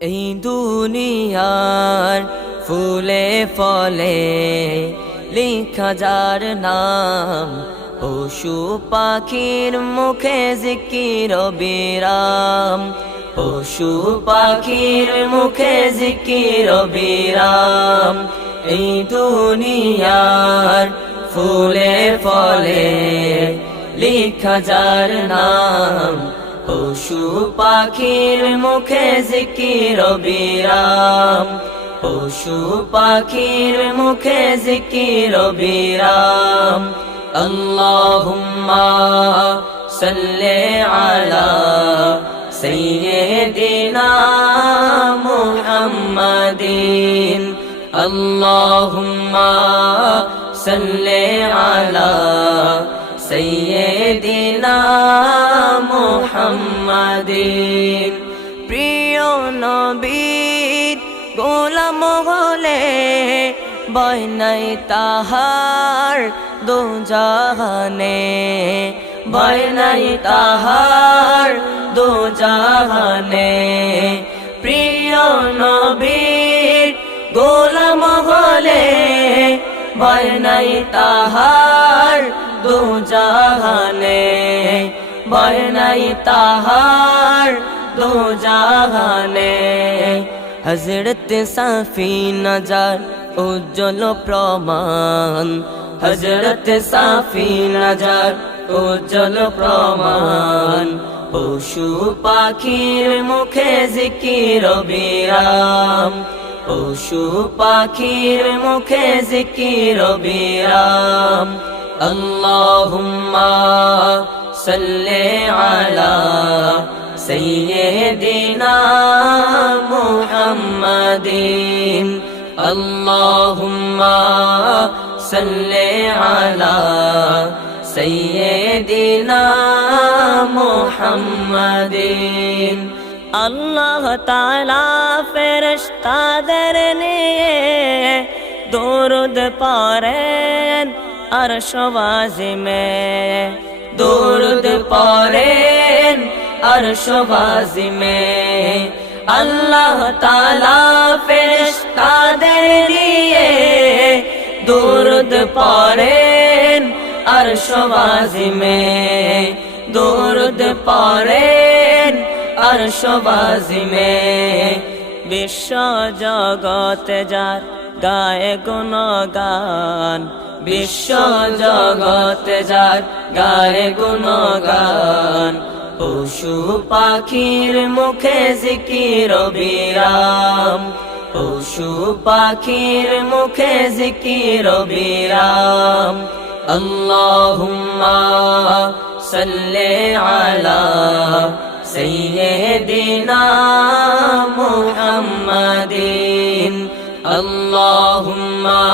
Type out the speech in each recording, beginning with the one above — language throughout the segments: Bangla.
এই দুনিয়ার ফুলে ফলে লেখা যার নাম, পশু পাখির মুখে জিকির বিরাম। পশু পাখির মুখে জিকির বিরাম। এই দুনিয়ার ফুলে ফলে লেখা যার নাম, পশু পাখির মুখে জিকির বিরাম। পশু পাখির মুখে জিকির বিরাম। আল্লাহুম্মা সাল্লি আলা সাইয়্যিদিনা মুহাম্মাদিন। আল্লাহুম্মা সাল্লি আলা সাইয়্যিদিনা মুহাম্মাদিন। প্রিয় নবীর গোলাম হলে ভয় নাই তাহার দোজাহানে, ভয় নাই তাহার দোজাহানে। প্রিয় নবীর গোলাম হলে ভয় নাই তাহার দোজাহানে, ভয় নাই তাহার দোজাহানে। হযরত সাফিনা যার উজ্জ্বল প্রমাণ, হযরত সাফিনা যার উজ্জ্বল প্রমাণ। পশু পাখির মুখে জিকির বিরাম। পশু পাখির মুখে জিকির বিরাম। আল্লাহুম্মা সাল্লি আলা সাইয়্যিদিনা মুহাম্মাদিন। আল্লাহুম্মা সাল্লি আলা সাইয়্যিদিনা মুহাম্মাদিন। আল্লাহ তাআলা ফেরেশতাদের নিয়ে দরুদ পড়েন আরশ ওয়াজিমে, দরুদ পড়েন আরশ ওয়াজিমে। আল্লাহ তাআলা ফেরেশতাদের নিয়ে দরুদ পড়েন আরশ ওয়াজিমে, দরুদ পড়েন আরশ ওয়াজিমে। বিশ্ব জগত যার গায়ে গুণগান, বিশ্ব জগত যার গায়ে গুণগান। পশু পাখির মুখে জিকির বিরাম। পশু পাখির মুখে জিকির বিরাম। আল্লাহুম্মা সাল্লি আলা সাইয়্যিদিনা মুহাম্মাদিন। আল্লাহুম্মা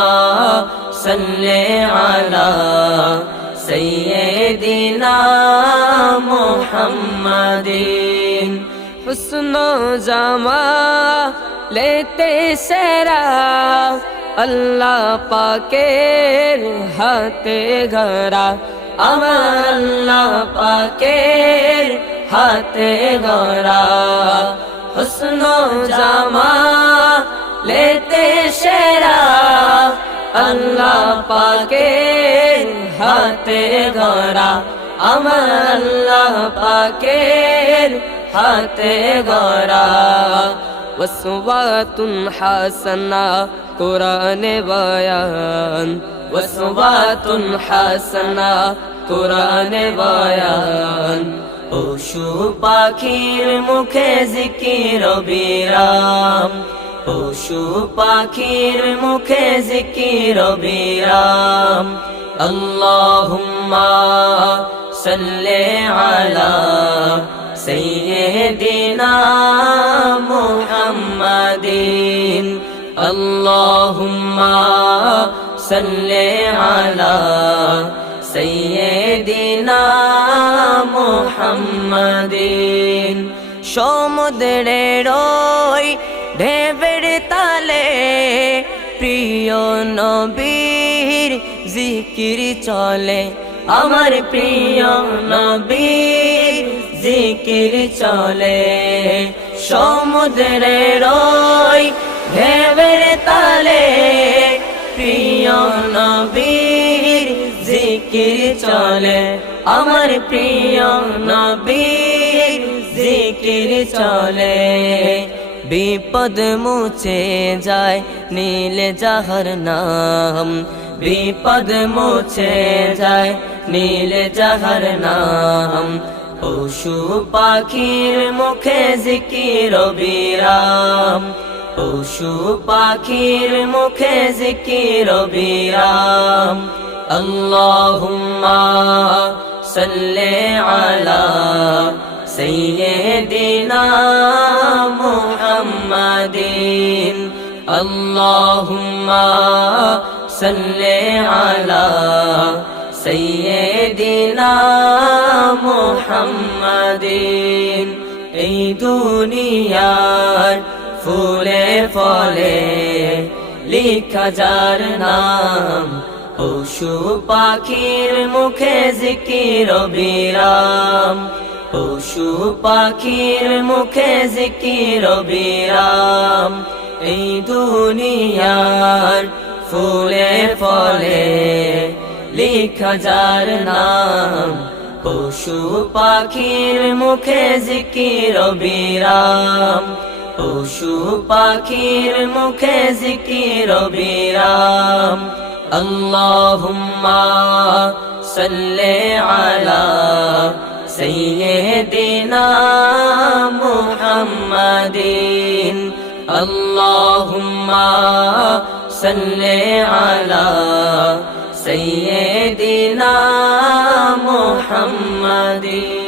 সাল্লি আলা সাইয়্যিদিনা মুহাম্মাদিন। হুসন জামালেতে সেরা আল্লাহ পাকের হাতে গড়া, আমার আল্লাহ পাকের হাতে গড়া। হুসন জামালেতে সেরা আল্লাহ পাকের হাতে গড়া, আমার আল্লাহ পাকের হাতে গড়া। ওয়াসওয়াতুন হাসানা কুরআনে বয়ান, ওয়াসওয়াতুন হাসানা কুরআনে বয়ান। পশু পাখির মুখে জিকির বিরাম। পশু পাখির মুখে জিকির বিরাম। আল্লাহুম্মা সাল্লি আলা সাইয়্যিদিনা মুহাম্মাদিন। আল্লাহুম্মা সাল্লি আলা সাইয়্যিদিনা মুহাম্মাদিন। সমুদ্রের ওই ঢেউয়ের তালে প্রিয় নবীর জিকির চলে, আমার প্রিয় নবীর জিকির চলে। সমুদ্রের ওই ঢেউয়ের তালে প্রিয় নবীর জিকির চলে আমার প্রিয় নবীর জিকির চলে বিপদ মুছে যায় নীলে যাহার নাম বিপদ মুছে যায় নীলে যাহার নাম পশু পাখির মুখে জিকির বিরাম পশু পাখির মুখে জিকির বিরাম আল্লাহুম্মা সাল্লি আলা সাইয়্যিদিনা মুহাম্মাদিন আল্লাহুম্মা সাল্লি আলা সাইয়্যিদিনা মুহাম্মাদিন এই দুনিয়ার ফুলে ফলে লিখা যার নাম পশু পাখির মুখে জিকির বিরাম পশু পাখির মুখে জিকির বিরাম এই দুনিয়ার ফুলে ফলে লিখা যার নাম পশু পাখির মুখে জিকির বিরাম পশু পাখির মুখে জিকির বিরাম আল্লাহুম্মা সাল্লি আলা সাইয়্যিদিনা মুহাম্মাদিন আল্লাহুম্মা সাল্লি আলা সাইয়্যিদিনা মুহাম্মাদিন